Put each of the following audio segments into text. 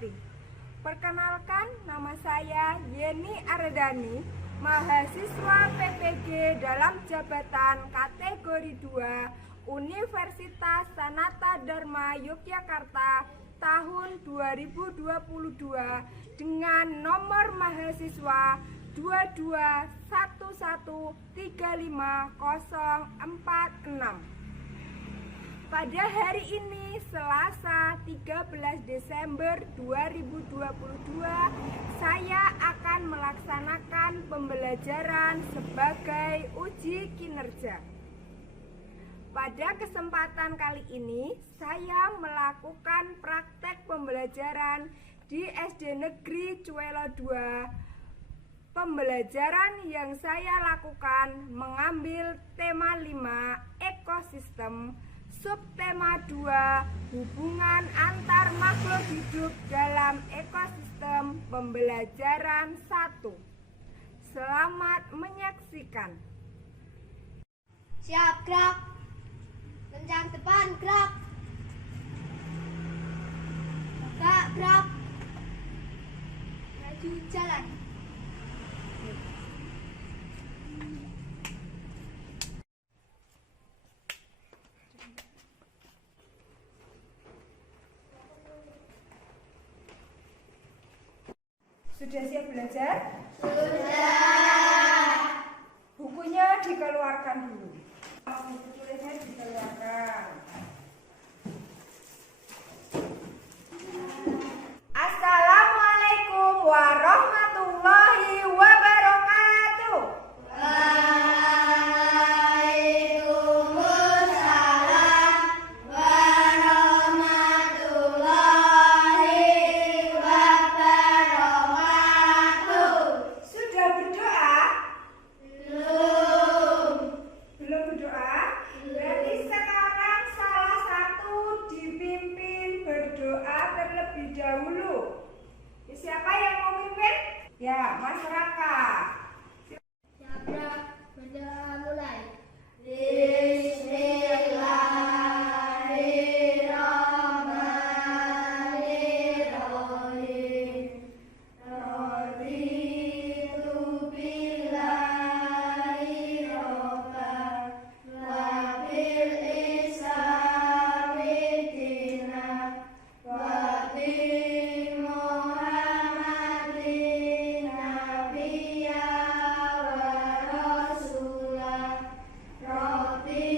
Suciati. Perkenalkan, nama saya Yeni Aredani, mahasiswa PPG dalam jabatan kategori 2 Universitas Sanata Dharma Yogyakarta tahun 2022 dengan nomor mahasiswa 221135046. Pada hari ini, Selasa 13 Desember 2022, saya akan melaksanakan pembelajaran sebagai uji kinerja. Pada kesempatan kali ini, saya melakukan praktek pembelajaran di SD Negeri Cuelo 2. Pembelajaran yang saya lakukan mengambil tema 5, ekosistem, subtema 2, hubungan antar makhluk hidup dalam ekosistem, pembelajaran 1. Selamat menyaksikan. Siap, gerak. Kencang depan, gerak. Tegak, gerak. Maju, jalan. Sudah siap belajar? Sudah. Bukunya dikeluarkan dulu. Buku tulisnya dikeluarkan. Assalamualaikum warahmatullahi wabarakatuh. Waalaikumsalam warahmatullahi wabarakatuh. Sudah berdoa? Belum berdoa? Berarti sekarang salah satu dipimpin berdoa terlebih dahulu. Siapa yang mau pimpin? Ya, masyarakat. Siap, gerak. Berdoa mulai. Bismillahirrahmanirrahim. Raditu billahi robban wa bil islami dinan wa bi Muhammadin nabiyya wa rasulah. Rabbi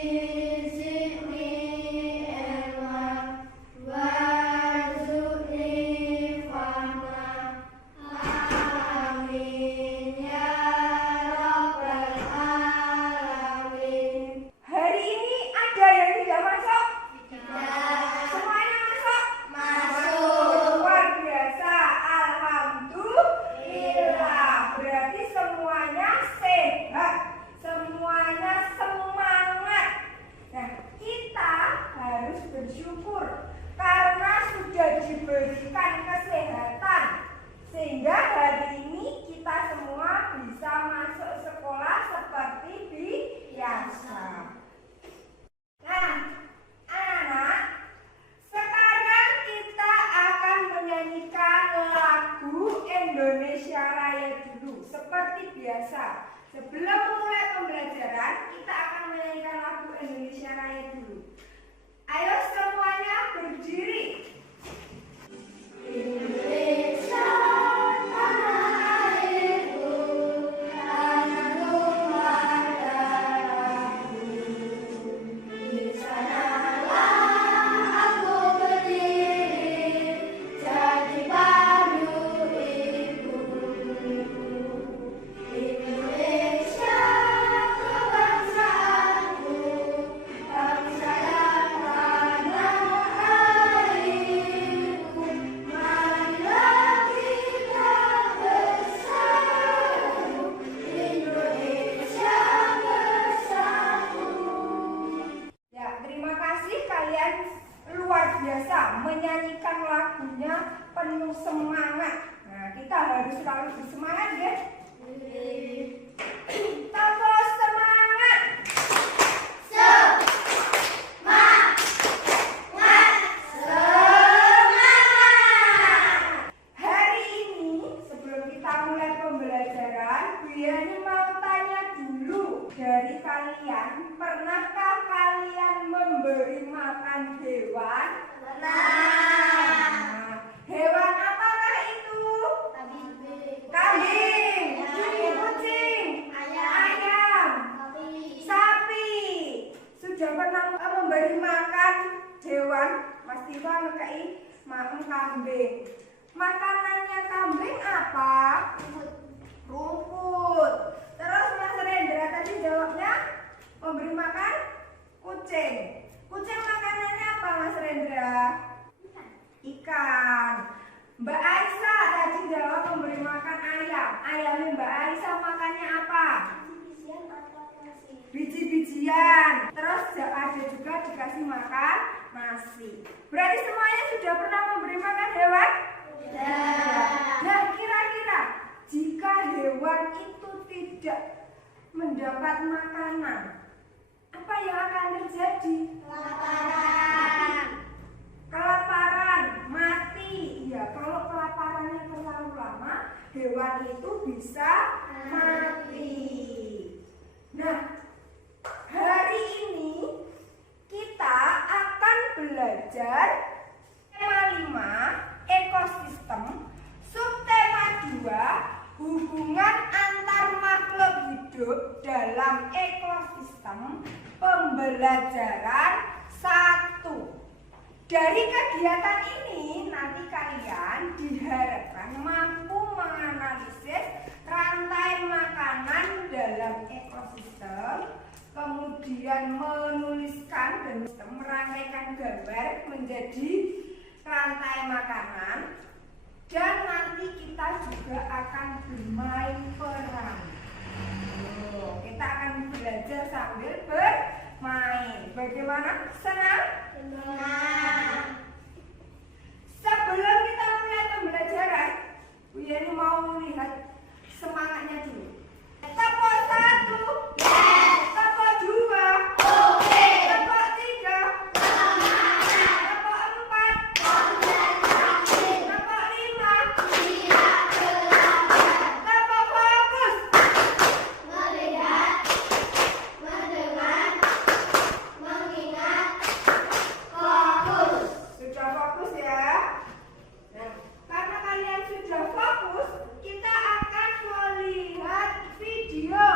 zidni ilman warzuqni fahma. Amin ya rabbal alamin. Hari ini ada yang tidak masuk? Semuanya masuk? Masuk. Luar biasa. Alhamdulillah. Berarti semuanya sehat. Semuanya semangat. Nah, kita harus bersyukur karena sudah diberikan kesehatan. Sehingga hari ini kita semua bisa masuk sekolah seperti biasa. Nah, anak-anak, sekarang kita akan menyanyikan lagu Indonesia Raya dulu, seperti biasa. Sebelum mulai pembelajaran, kita akan menyanyikan lagu Indonesia Raya dulu. Ayo semuanya berdiri. Indonesia tanah airku, tanah tumpah darahku. Di sanalah aku berdiri, jadi bayu ibuku. Indonesia kebangsaanku, bangsa dan tanah airku. Marilah kita bersatu, Indonesia bersatu. Ya, terima kasih kalian luar biasa menyanyikan lagunya penuh semangat. Nah, kita harus selalu bersemangat ya. Tepuk semangat. Semangat, semangat. Diani mau tanya dulu dari kalian, pernahkah kalian memberi makan hewan? Nah, hewan apakah itu? Kambing, kucing, ayam, sapi. Sudah pernah memberi makan hewan? Mas Tifa ngekei makan kambing. Makanannya kambing apa? Rumput. Terus Mas Rendra tadi jawabnya memberi makan kucing. Kucing makanannya apa Mas Rendra? Ikan. Mbak Aisyah tadi jawab memberi makan ayam. Ayamnya Mbak Aisyah makannya apa? Biji-bijian. Terus ada juga dikasih makan nasi. Berarti semuanya sudah pernah memberi makan hewan? Nah, kira-kira jika hewan itu tidak mendapat makanan, apa yang akan terjadi? Kelaparan, mati. Ya, kalau kelaparannya terlalu lama, hewan itu bisa mati. Nah, hari ini kita akan belajar tema 5, ekosistem, subtema 2, hubungan antar makhluk hidup dalam ekosistem, pembelajaran 1. Dari kegiatan ini nanti kalian diharapkan mampu menganalisis rantai makanan dalam ekosistem, kemudian menuliskan dan merangkaikan gambar menjadi rantai makanan, dan nanti kita juga akan bermain peran. Kita akan belajar sambil bermain. Bagaimana? Senang? Sebelum kita mulai pembelajaran, Bu Yani mau lihat semangatnya dulu. Tepuk 1, tepuk 2, tepuk 3, tepuk 4, tepuk 5, tepuk fokus. Sudah fokus ya? Nah, karena kalian sudah fokus, kita akan melihat video.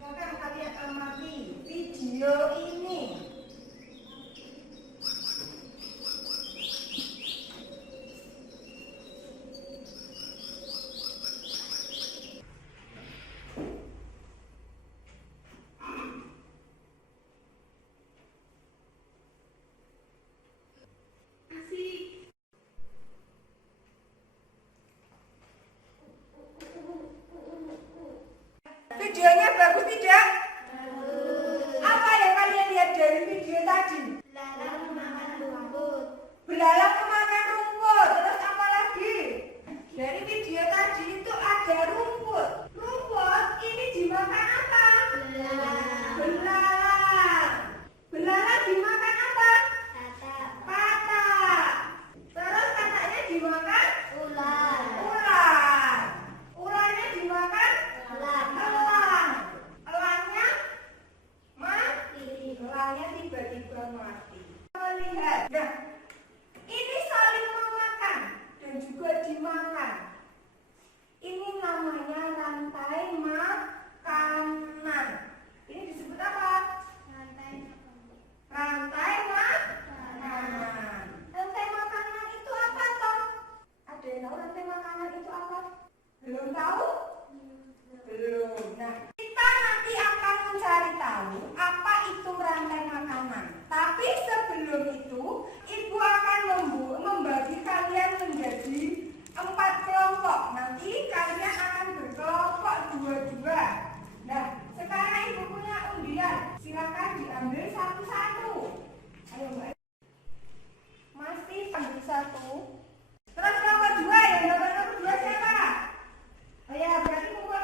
Akan kalian amati video ini. Videonya bagus tidak? Apa yang kalian lihat dari video tadi? Belalang memakan rumput. Terus apa lagi? Dari video tadi itu ada rumput. Rumput ini dimakan apa? Belalang. Belalang dimakan apa? Katak. Terus kataknya dimakan? Ular. Ularnya dimakan? Elang. Elangnya mati. Elangnya tiba-tiba mati. Melihat. Nah, ini saling memakan dan juga dimakan. Ini namanya rantai makanan. Ini disebut apa? Rantai makanan. Rantai makanan itu apa toh? Ada yang tahu rantai makanan itu apa? Belum tahu? Belum. Nah, kita nanti akan mencari tahu apa itu rantai makanan. Tapi sebelum itu, Ibu akan membagi kalian menjadi 4 kelompok. Nanti kalian akan berkelompok 2-2. Nah, sekarang Ibu punya undian. Silakan diambil satu-satu. Ayo Mbak. Masih ambil 1. Terus nomor 2 ya. Nomor 2 siapa? Oh ya, berarti kumpul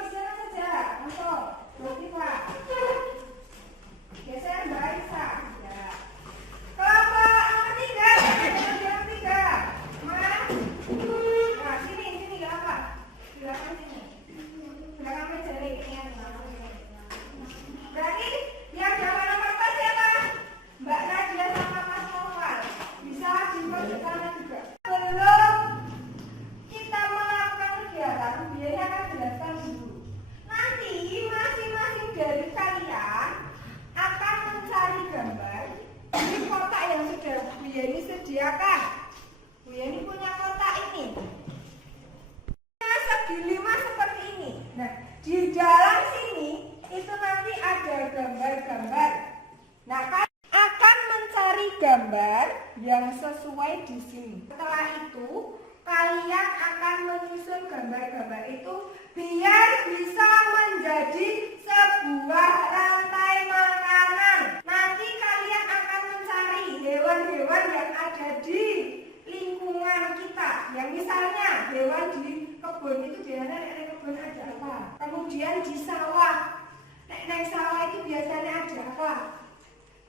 yang sesuai di sini. Setelah itu, kalian akan menyusun gambar-gambar itu biar bisa menjadi sebuah rantai makanan. Nanti kalian akan mencari hewan-hewan yang ada di lingkungan kita. Yang misalnya hewan di kebun itu biasanya di kebun ada apa? Kemudian di sawah. Di sawah itu biasanya ada apa?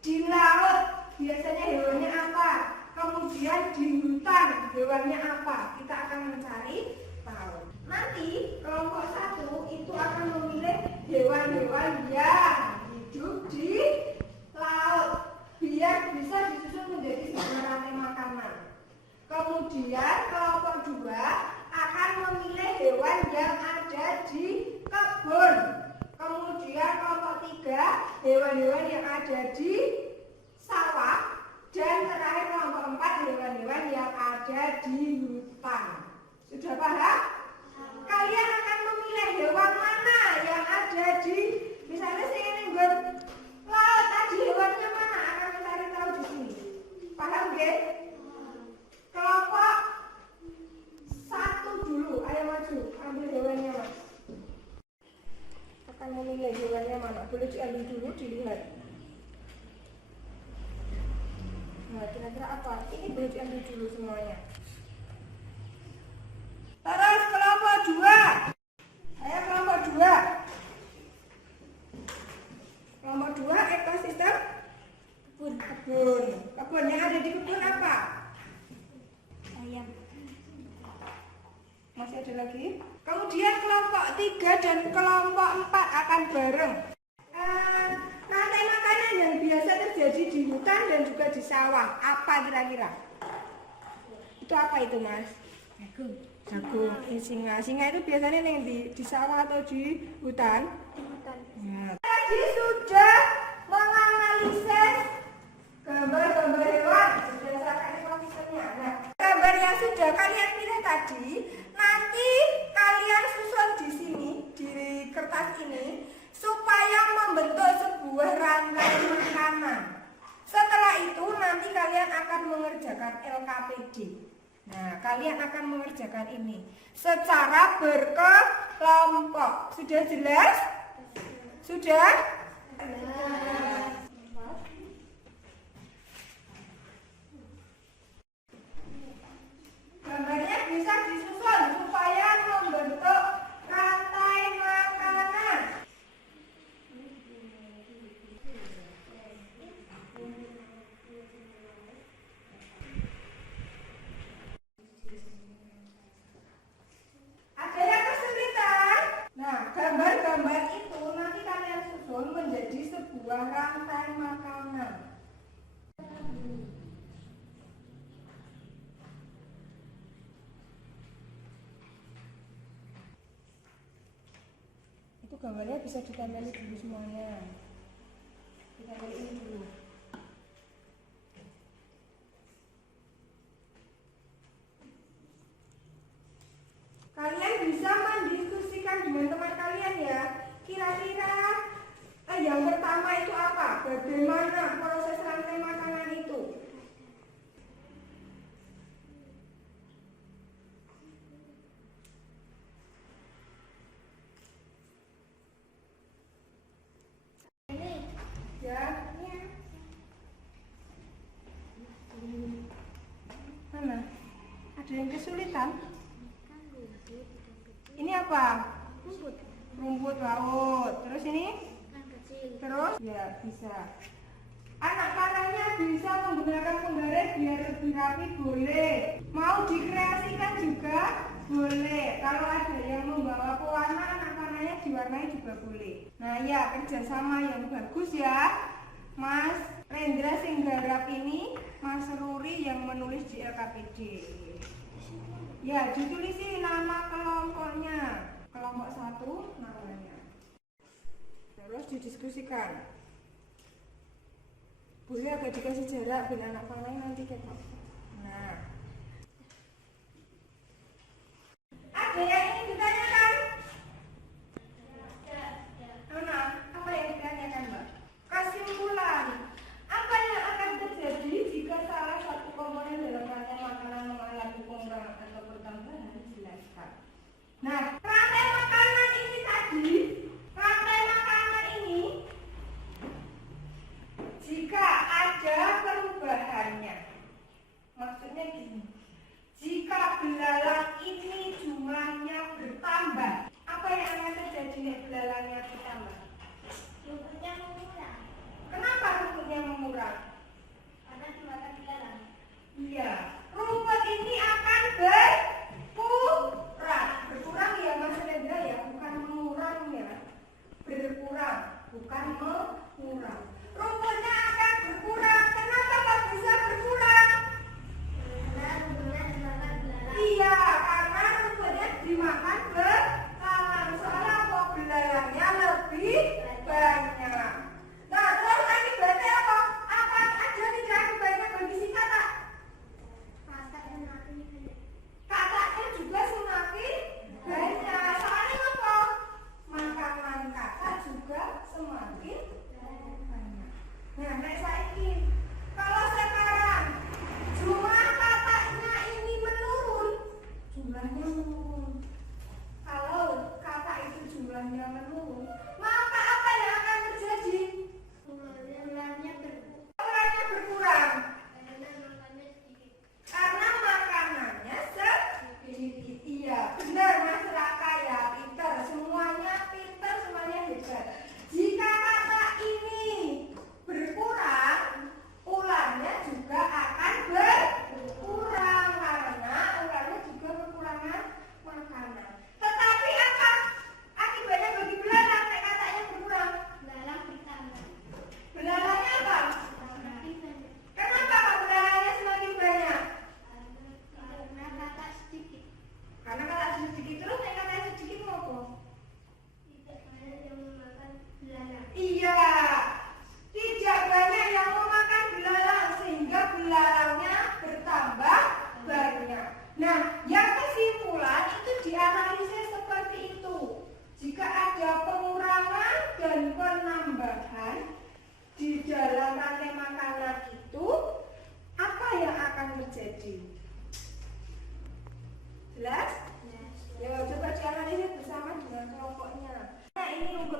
Di laut biasanya hewannya apa? Kemudian di hutan hewannya apa? Kita akan mencari tahu. Nanti kelompok 1 itu akan memilih hewan-hewan yang hidup di laut biar bisa disusun menjadi sebuah rantai makanan. Kemudian kelompok 2 akan memilih hewan yang ada di kebun. Kemudian kelompok 3 hewan-hewan yang ada di sawah. Dan terakhir kelompok 4 hewan-hewan yang ada di hutan. Sudah paham? Kalian akan memilih hewan mana yang ada di, misalnya saya ingin laut, tadi hewannya mana akan mencari tahu di sini. Paham gak? Kelompok 1 dulu, ayo maju, ambil hewannya mas. Akan memilih hewannya mana? Boleh diambil dulu, dilihat. Nah, kira-kira apa? Ini boleh diambil dulu semuanya. Terus kelompok 2. Ayo kelompok 2. Kelompok 2 ekosistem kebun. Kebun yang ada di kebun apa? Ayam. Masih ada lagi? Kemudian kelompok 3 dan kelompok 4 akan bareng. Rantai makanan yang biasa terjadi di hutan dan juga di sawah. Apa kira-kira? Itu apa itu mas? Jagung. Singa. Singa itu biasanya yang di sawah atau di hutan? Di hutan. Ya. Tadi sudah menganalisis gambar-gambar hewan berdasarkan ekosistemnya. Nah, gambar yang sudah kalian pilih tadi, nanti kalian susun di sini, di kertas ini, supaya membentuk sebuah rantai makanan. Setelah itu nanti kalian akan mengerjakan LKPD. Nah, kalian akan mengerjakan ini secara berkelompok. Sudah jelas? Sudah? Gambarnya bisa disusun supaya membentuk rantai makanan. Ada yang kesulitan? Nah, gambar-gambar itu nanti kalian susun menjadi sebuah rantai makanan. Itu gambarnya bisa ditempeli dulu semuanya. Ditempeli ini dulu. Kalian bisa mendiskusikan dengan teman kalian ya. Kira-kira yang pertama itu apa? Bagaimana proses rantai makanan itu? Ya. Mana? Ada yang kesulitan? Ini apa? Rumput. Rumput laut. Terus ini? Yang kecil. Terus? Ya, bisa. Anak panahnya bisa menggunakan penggaris biar lebih rapi, boleh. Mau dikreasikan juga? Boleh. Kalau ada yang membawa pewarna, anak panahnya diwarnai juga boleh. Nah ya, kerjasama yang bagus ya. Mas Rendra Singgarap ini, Mas Ruri yang menulis di LKPD. Ya, ditulisi nama kelompoknya. Kelompok 1 namanya. Terus didiskusikan. Boleh agak dikasih jarak biar anak panah nanti ketok. Nah. Ada yang ingin ditanyakan? Mana? Apa yang ditanyakan, Mbak? Kesimpulan. Apa yang akan terjadi jika salah satu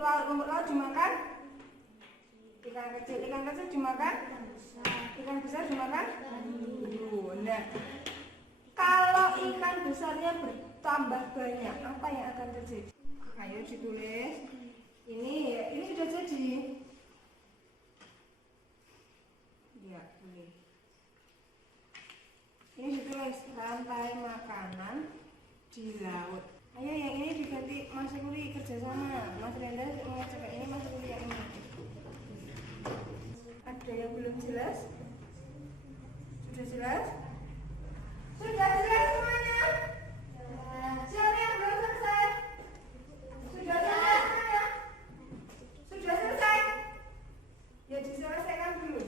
rumput laut dimakan. Ikan kecil dimakan. Ikan besar dimakan. Nah, kalau ikan besarnya bertambah banyak, apa yang akan terjadi? Ayo ditulis. Ini sudah jadi. Ya, boleh. Ini ditulis rantai makanan di laut. Ayo yang ini diganti Mas Ruli kerjasama. Mas Renda mengecek ini, Mas Ruli yang ini. Ada yang belum jelas? Sudah jelas? Sudah jelas semuanya? Siapa yang belum selesai? Sudah selesai semuanya? Sudah selesai? Ya diselesaikan dulu.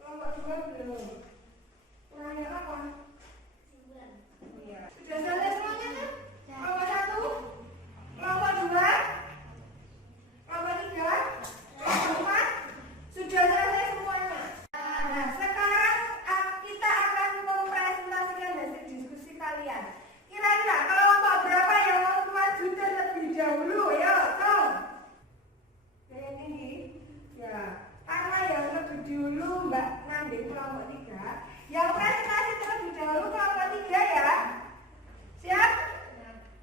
Kelompok 2 belum. Kurangnya apa? Iya. Sudah selesai semuanya kan? Kelompok 1, kelompok 2, kelompok 3, kelompok 4. Sudah selesai semuanya. Nah, sekarang kita akan mempresentasikan hasil diskusi kalian. Kira-kira kelompok berapa yang mau maju terlebih dahulu? Ya, tolong. Yang tinggi. Ya, karena yang lebih dulu Mbak Nanding kelompok 3. Yang presentasi terlebih dahulu kelompok 3 ya. Siap?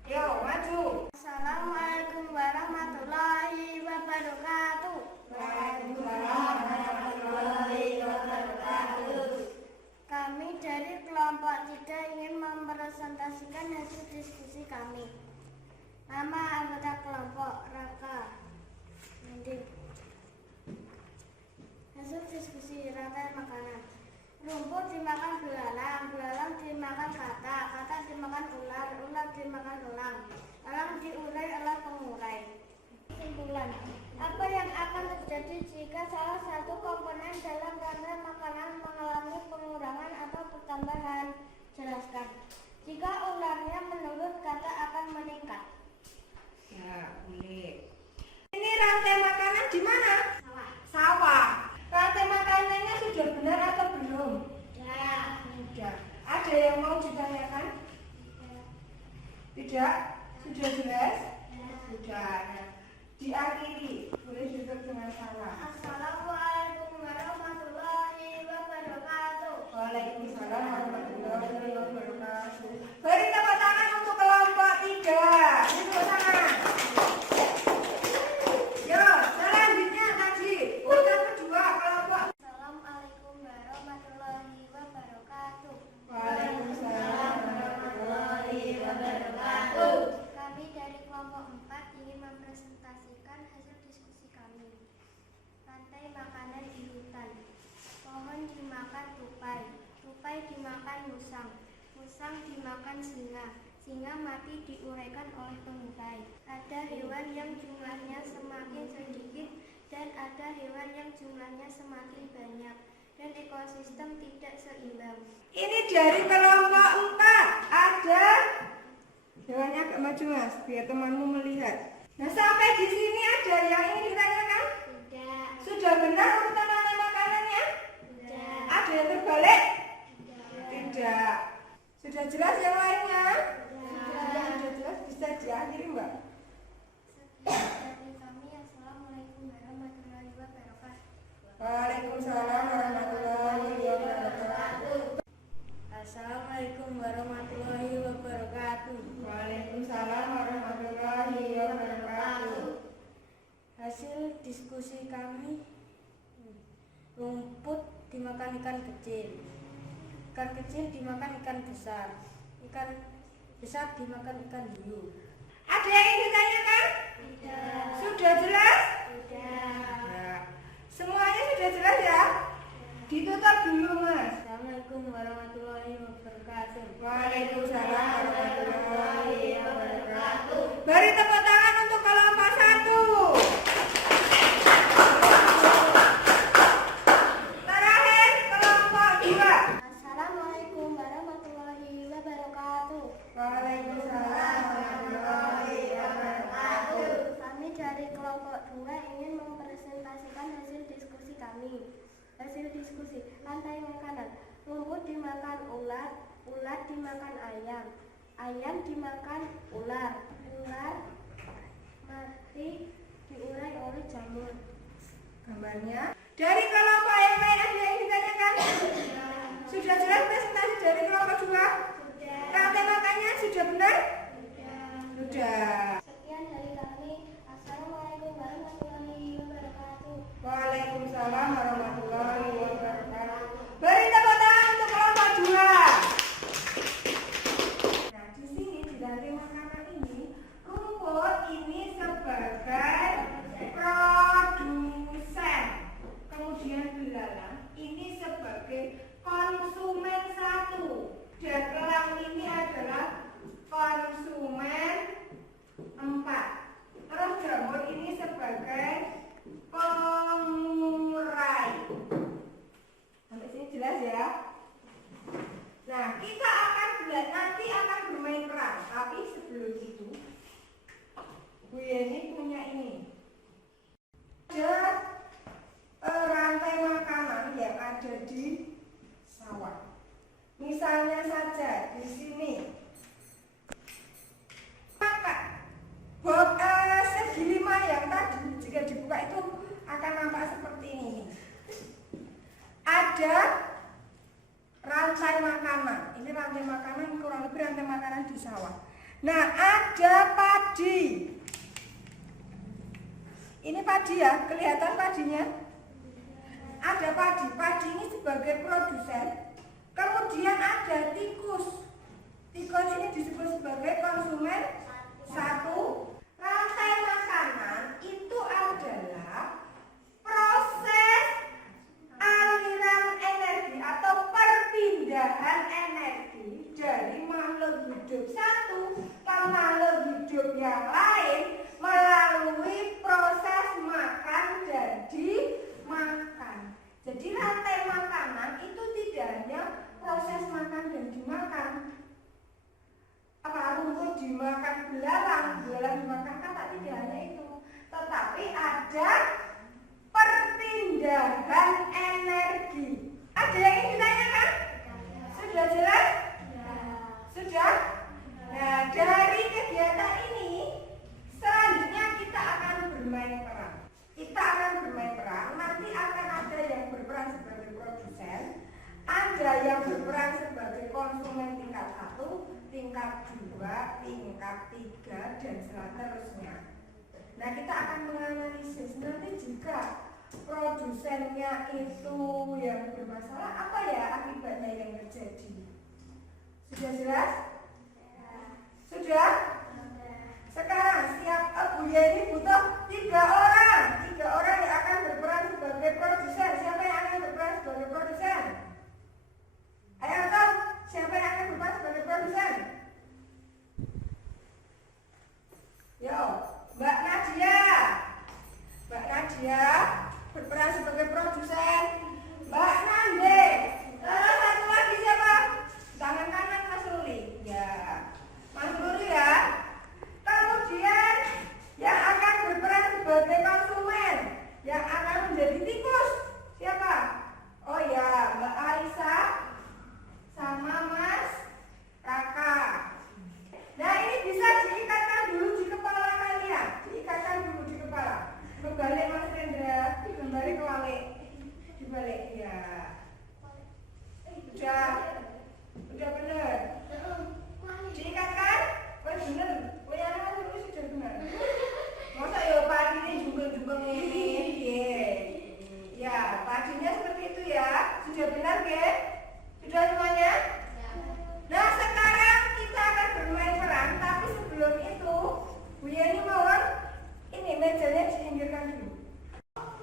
Yo, maju. Assalamualaikum warahmatullahi wabarakatuh. Waalaikumsalam warahmatullahi wabarakatuh. Kami dari kelompok 3 ingin mempresentasikan hasil diskusi kami. Nama anggota kelompok Raka. Hasil diskusi rantai makanan. Rumput dimakan belalang, belalang dimakan katak, katak dimakan ular, ular dimakan elang, elang diurai oleh pengurai. Kesimpulan, apa yang akan terjadi jika salah satu komponen dalam rantai makanan mengalami pengurangan atau pertambahan? Jelaskan. Jika ularnya menurut kata akan meningkat. Ya, boleh. Ini rantai makanan di mana? Sawah. Sawah. Rantai makanannya sudah benar atau belum? Ya. Sudah. Ada yang mau ditanyakan? Tidak? Sudah jelas? Sudah. Nah, diakhiri. Boleh ditutup dengan salam. Assalamualaikum warahmatullahi wabarakatuh. Waalaikumsalam warahmatullahi wabarakatuh. Beri tepuk tangan untuk kelompok 3. Ini tepuk tangan. Yo, selanjutnya tadi urutan kedua kelompok. Assalamualaikum warahmatullahi wabarakatuh. Waalaikumsalam warahmatullahi wabarakatuh. Kami dari kelompok 4 ingin mempresentasikan hasil diskusi kami. Rantai makanan di hutan. Pohon dimakan tupai, tupai dimakan musang, musang dimakan singa, singa mati diuraikan oleh pengurai. Ada hewan yang jumlahnya semakin sedikit dan ada hewan yang jumlahnya semakin banyak dan ekosistem tidak seimbang. Ini dari kelompok 4. Ada jawabannya agak maju Mas, biar temanmu melihat. Nah, sampai di sini ada yang ingin ditanyakan? Tidak. Sudah benar urutan rantai makanannya? Tidak. Ada yang terbalik? Tidak. Tidak. Sudah jelas yang lainnya? Sudah. Sudah jelas, bisa diakhiri Mbak. Dari kami, Assalamualaikum warahmatullahi wabarakatuh. Waalaikumsalam warahmatullahi wabarakatuh. Assalamualaikum warahmatullahi wabarakatuh. Waalaikumsalam warahmatullahi wabarakatuh. Hasil diskusi kami, rumput dimakan ikan kecil dimakan ikan besar dimakan ikan hiu. Ada yang ingin ditanyakan? Tidak. Sudah jelas? Tidak. Ya. Semuanya sudah jelas ya? Ditutup dulu Mas. Assalamualaikum warahmatullahi wabarakatuh. Waalaikumsalam warahmatullahi wabarakatuh. Beri tepuk tangan untuk kelompok 1. Terakhir kelompok 2. Assalamualaikum warahmatullahi wabarakatuh. Waalaikumsalam warahmatullahi wabarakatuh. Kami dari kelompok 2 ingin mempresentasikan hasil diskusi kami. Hasil diskusi rantai makanan. Rumput dimakan ular, ular dimakan ayam, ayam dimakan ular, ular mati gambarnya. Dari kelompok yang lain ada yang ditanyakan? Sudah jelas presentasi dari kelompok 2? Rantai makannya sudah benar? Sudah. Sekian dari kami. Assalamualaikum warahmatullahi wabarakatuh. Waalaikumsalam warahmatullahi wabarakatuh. Beri tepuk tangan untuk kelompok 2. Nah, di sini di rantai makanan ini, rumput ini sebagai produsen. Kemudian belalang ini sebagai konsumen 1. Dan elang ini adalah konsumen 4. Terus jamur ini sebagai pengurai. Sampai sini jelas ya? Nah, kita nanti akan bermain perang. Tapi sebelum itu, Bu Yeni punya ini. Ada rantai makanan yang ada di sawah. Misalnya saja di sini. Segi 5 yang tadi jika dibuka itu akan nampak seperti ini. Ada rantai makanan. Ini rantai makanan, kurang lebih rantai makanan di sawah. Nah, ada padi. Ini padi ya, kelihatan padinya? Ada padi. Padi ini sebagai produsen. Kemudian ada tikus. Tikus ini disebut sebagai konsumen 1. Rantai makanan itu adalah proses aliran energi atau perpindahan energi dari makhluk hidup satu ke makhluk hidup yang lain melalui proses makan dan dimakan. Jadi rantai makanan itu tidak hanya proses makan dan dimakan. Rumput dimakan belalang dimakan kata tidak hanya itu, tetapi ada perpindahan energi. Ada yang ingin ditanyakan? Sudah jelas? Sudah? Nah, dari kegiatan ini selanjutnya kita akan bermain perang. Nanti akan ada yang berperan sebagai produsen, ada yang berperan sebagai konsumen tingkat 1, tingkat 2, tingkat 3, dan seterusnya. Nah, kita akan menganalisis nanti jika produsennya itu yang bermasalah, apa ya akibatnya yang terjadi. Sudah jelas? Sudah? Sekarang siap Bu Yeni butuh 3 orang. 3 orang yang akan berperan sebagai produsen. Siapa yang akan berperan sebagai produsen? Ayo Tom, siapa yang akan berperan sebagai produsen? Yo, Mbak Nadia. Mbak Nadia berperan sebagai produsen. Mbak Nande. Terus satu lagi siapa? Tangan kanan Mas Luli. Ya, Mas Luli ya. Kemudian yang akan berperan sebagai konsumen, yang akan menjadi tikus siapa? Oh ya, Mbak Aisyah sama Mas Raka. Nah, ini bisa diikatkan dulu di kepala kalian. Diikatkan dulu di kepala. Kembali Mas Rendra, kembali ke walik. Dibalik ya. Udah benar. Diikatkan? Oh benar. Oh ya, itu sudah benar. Masa ya pagi ini juga ini. Ya, paginya seperti itu ya. Sudah benar ya? Sudah semuanya? Nah, sekarang kita akan bermain perang, tapi sebelum itu Bu Yeni mohon ini mejanya disingkirkan dulu.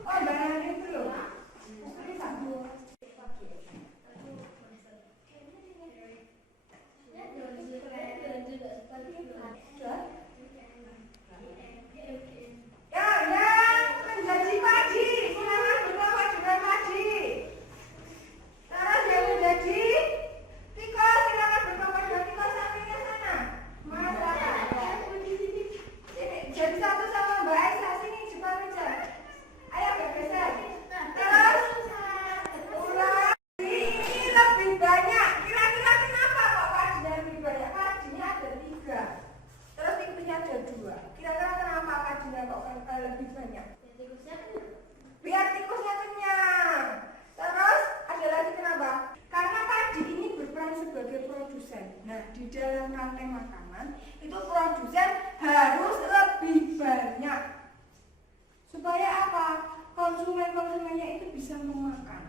Oh, bahan itu loh. Ini satu. Ya, yang menjadi padi, silakan berbawa dengan padi. Terus yang menjadi tikus, silakan berbawa dengan tikus sampingnya sana. Mas Raka. Ini jadi satu sama Mbak Aisyah sini di depan meja. Ayo bergeser. Terus ulang. Ini lebih banyak. Kira-kira kenapa kok padinya lebih banyak? Padinya ada 3. Terus tikusnya ada 2. Kira-kira kenapa padinya kok lebih banyak? Biar tikus dalam rantai makanan, itu produsen harus lebih banyak. Supaya apa? Konsumen-konsumennya itu bisa memakan.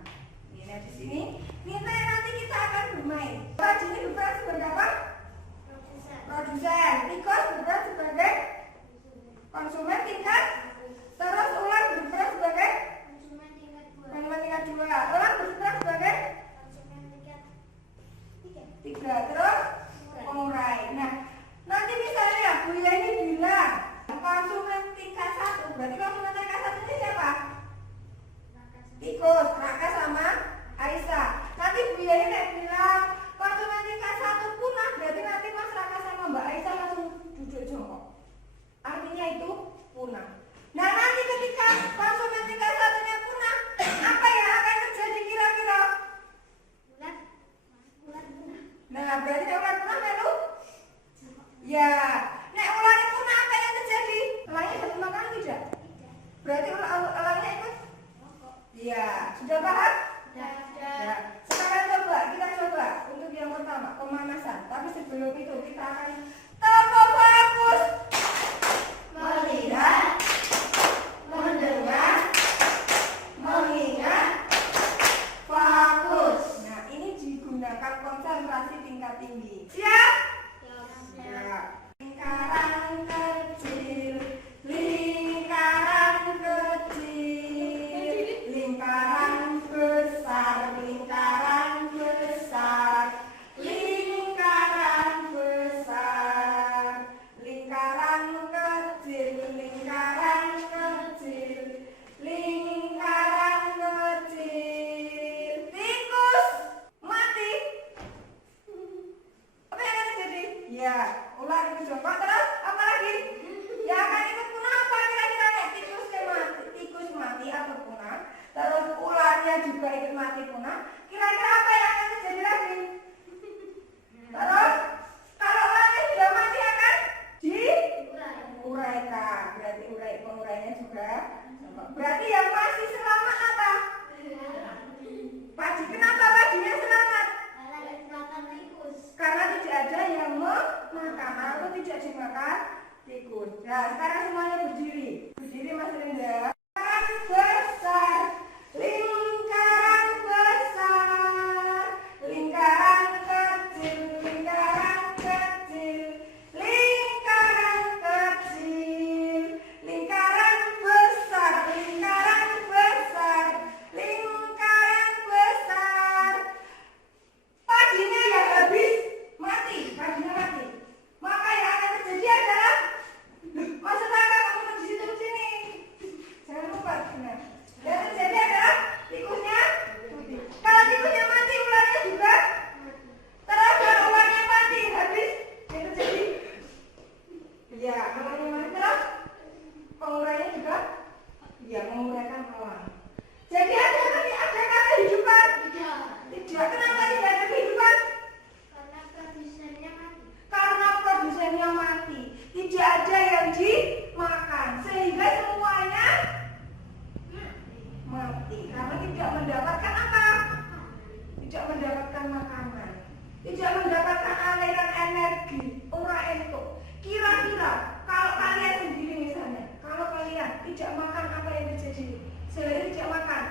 Nah, di sini nanti kita akan bermain. Rajin berperan sebagai apa? Produsen. Tikus berperan sebagai konsumen tingkat. Terus ular berperan sebagai konsumen tingkat 2. Elang berperan sebagai konsumen tingkat 3. Terus pengurai. Nah, nanti misalnya Buya ini bilang konsumen tingkat 1. Berarti konsumen tingkat 1 ini siapa? Tikus, Raka sama Aisyah. Nanti Buya ini bilang konsumen tingkat 1 punah. Berarti nanti Mas Raka sama Mbak Aisyah langsung duduk jongkok. Artinya itu punah. Nah, nanti ketika konsumen tingkat 1-nya punah, apa yang akan terjadi kira-kira? Nah, berarti ular punah melu? Ya. Nek ular punah apa yang terjadi? Elangnya dapat makan tidak? Berarti elangnya ikut? Iya. Sudah paham? Ya. Sekarang kita coba untuk yang pertama pemanasan. Tapi sebelum itu kita akan tempo fokus. Melihat, mendengar, mengingat, fokus. Nah, ini digunakan konsentrasi tingkat tinggi. Siap? Siap. Lingkaran kecil, lingkaran kecil, lingkaran besar, lingkaran besar, lingkaran besar, lingkaran kecil, lingkaran kecil, lingkaran kecil. Tikus mati. Apa yang akan terjadi? Ya, ular itu jongkok. Terus apa lagi? Ya akan ikut punah apa kira-kira? Tikus mati atau punah. Terus ularnya juga ikut mati punah. Kira-kira apa yang akan terjadi lagi? Terus kalau ularnya sudah mati akan diuraikan. Berarti penguraiannya juga. Berarti yang masih selamat apa? Padi. Kenapa padinya selamat? Karena tidak ada yang memakan atau tidak dimakan tikus. Nah, sekarang semuanya berdiri. Berdiri Mas Renda. Lingkaran besar, lingkaran besar, lingkaran kecil, lingkaran kecil, lingkaran kecil, lingkaran besar, lingkaran besar, lingkaran besar. Padinya yang habis mati, padinya mati. Maka yang akan terjadi adalah masuk Raka kamu di situ ke sini. Jangan lupa. Nah, yang terjadi adalah tikusnya mati. Kalau tikusnya mati, ularnya juga. Terus kalau ularnya mati, habis yang terjadi. Ya, ularnya mati terus. Penguraiannya juga. Ya, menguraikan elang. Jadi ada kehidupan? Tidak. Kenapa tidak ada kehidupan? Karena produsennya mati. Tidak ada yang dimakan. Sehingga semuanya mati. Karena tidak mendapatkan apa? Tidak mendapatkan makanan. Tidak mendapatkan aliran energi. Ora entuk. Kira-kira kalau kalian sendiri misalnya, kalau kalian tidak makan apa yang terjadi? Sehari tidak makan.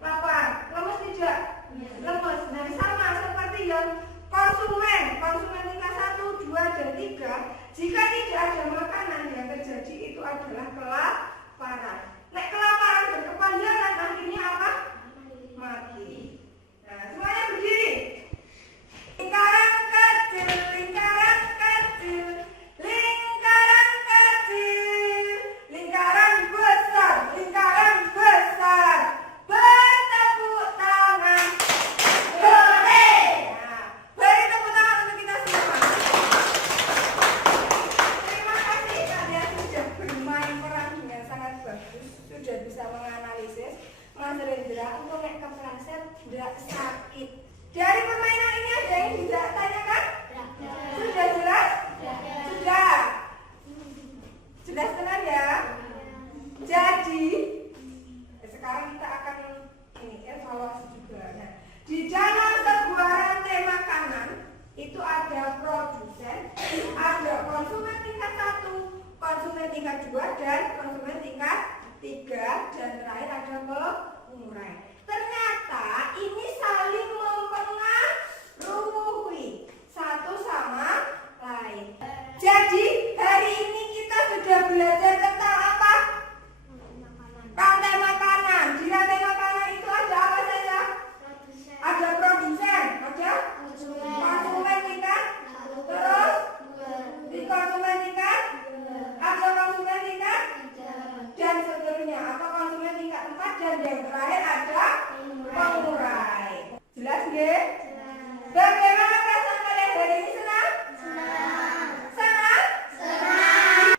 Lapar. Lemes tidak? Lemes. Nah, sama seperti yang konsumen tingkat 1, 2, dan 3. Jika tidak ada makanan, yang terjadi itu adalah kelaparan. Nek kelaparan berkepanjangan, akhirnya apa? Mati. Nah, semuanya berdiri. Lingkaran kecil, lingkaran kecil, lingkaran kecil, lingkaran besar, lingkaran besar. Bertepuk tangan. Hore! Nah, beri tepuk tangan untuk kita semua. Terima kasih kalian sudah bermain peran dengan sangat bagus, sudah bisa menganalisis. Mas Rendra, untuk nek kepleset tidak sakit. Dari permainan ini ada yang bisa tanyakan? Sudah jelas? Sudah. Sudah senang ya? Jadi sekarang kita akan evaluasi juga. Nah, di dalam sebuah rantai makanan itu ada Ada konsumen tingkat 1, konsumen tingkat 2, dan konsumen tingkat 3, dan terakhir ada pengurai. Ternyata ini saling mempengaruhi satu sama lain. Jadi hari ini kita sudah belajar tentang apa? Rantai makanan. Di rantai makanan itu ada apa saja? Ada produsen, ada konsumen tingkat, terus di konsumen tingkat, ada konsumen tingkat, dan seterusnya. Apa konsumen tingkat 4, dan yang terakhir ada pengurai. Jelas nggih? Bagaimana perasaan kalian hari ini? Senang? Senang?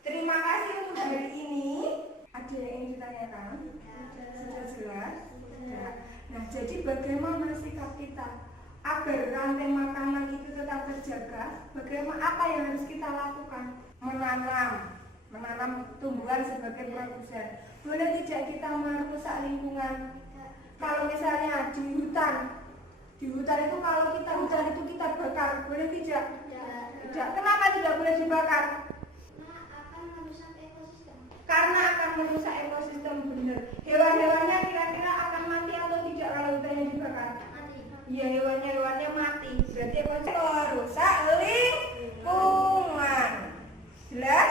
Terima kasih untuk hari ini. Ada yang ingin ditanyakan? Sudah jelas? Sudah. Nah, jadi bagaimana sikap kita agar rantai makanan itu tetap terjaga? Bagaimana, apa yang harus kita lakukan? Menanam tumbuhan sebagai produsen. Boleh tidak kita merusak lingkungan? Kalau misalnya di hutan itu kalau hutan itu kita bakar, boleh tidak? Tidak. Kenapa tidak boleh dibakar? Karena akan merusak ekosistem, benar. Hewan-hewannya kira-kira akan mati atau tidak kalau hutannya dibakar? Iya, hewannya mati. Berarti ekosistem merusak lingkungan. Jelas?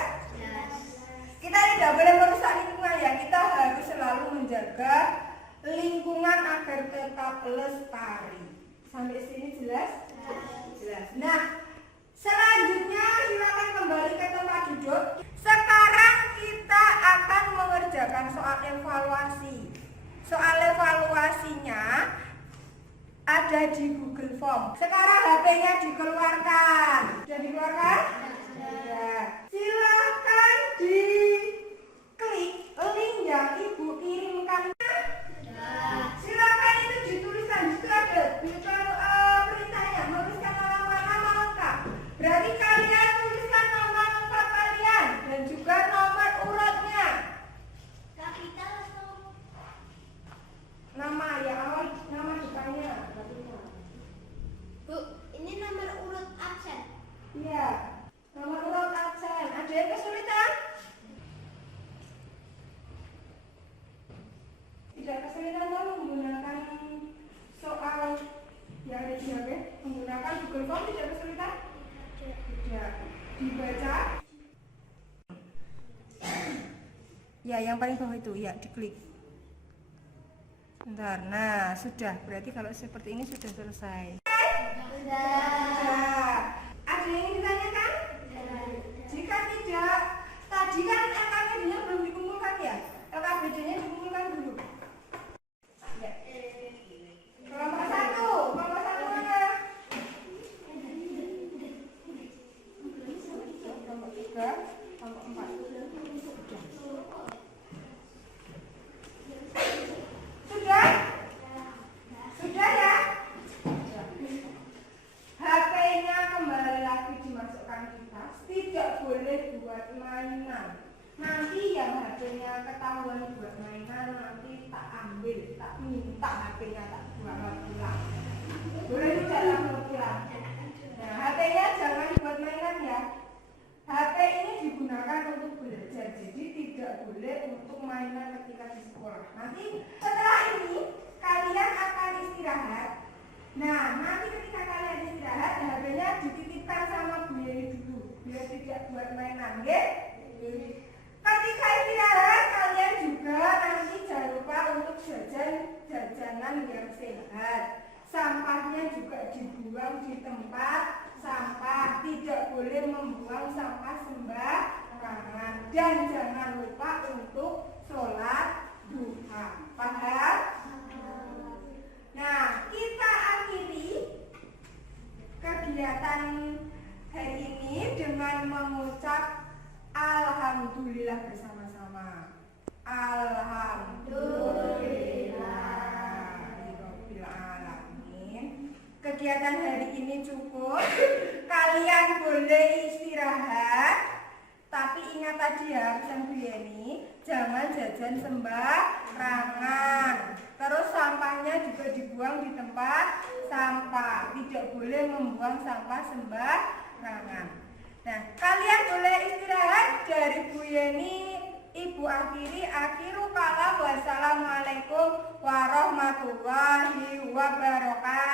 Kita tidak boleh merusak lingkungan ya. Kita harus selalu menjaga lingkungan agar tetap lestari. Sampai sini jelas? Jelas. Nah, selanjutnya silakan kembali ke tempat duduk. Sekarang kita akan mengerjakan soal evaluasi. Soal evaluasinya ada di Google Form. Sekarang HP-nya dikeluarkan. Sudah dikeluarkan? Ya. Silakan diklik link yang Ibu kirimkan. Silakan itu dituliskan. Itu ada perintahnya, menuliskan nama lengkap. Berarti kalian tuliskan nama lengkap kalian dan juga nomor urutnya. Nama ya, nama depannya. Bu, ini nomor urut absen. Iya, nomor urut absen. Ada yang kesulitan? Tidak kesulitan kalau menggunakan soal yang ada di HP, menggunakan Google Form tidak kesulitan? Tidak. Dibaca. Ya, yang paling bawah itu, ya diklik. Bentar, nah sudah. Berarti kalau seperti ini sudah selesai. Sudah. Ada yang ingin ditanyakan? Jika tidak, tadi kan LKPD-nya belum dikumpulkan ya? LKPD-nya dikumpulkan dulu. Ya. Kelompok 1 mana? Kelompok 3, kelompok 4. Sudah? Sudah ya? HP-nya kembali lagi dimasukkan di tas. Tidak boleh buat mainan. Nanti yang HP-nya ketahuan buat mainan, nanti tak ambil, tak minta HP-nya, tak bawa pulang. Boleh tidak langsung pulang? Nah, HP-nya jangan buat mainan ya. HP ini digunakan untuk belajar, jadi tidak boleh untuk mainan ketika di sekolah. Nanti setelah ini kalian akan istirahat. Nah, nanti ketika kalian istirahat, HP-nya dititipkan sama Bu Yeni dulu, biar tidak buat mainan, oke? Ketika istirahat, kalian juga nanti jangan lupa untuk jajanan yang sehat. Sampahnya juga dibuang di tempat sampah, tidak boleh membuang sampah sembarangan, dan jangan lupa untuk sholat duha. Paham? Nah, kita akhiri kegiatan hari ini dengan mengucap alhamdulillah bersama-sama. Alhamdulillahirobbilalamin. Kegiatan hari ini cukup. Kalian boleh istirahat. Tapi ingat tadi ya pesan Bu Yeni, jangan jajan sembarangan. Terus sampahnya juga dibuang di tempat sampah. Tidak boleh membuang sampah sembarangan. Nah, kalian boleh istirahat. Dari Bu Yeni, Ibu akhiri. Akhiru kalam. Wassalamualaikum warahmatullahi wabarakatuh.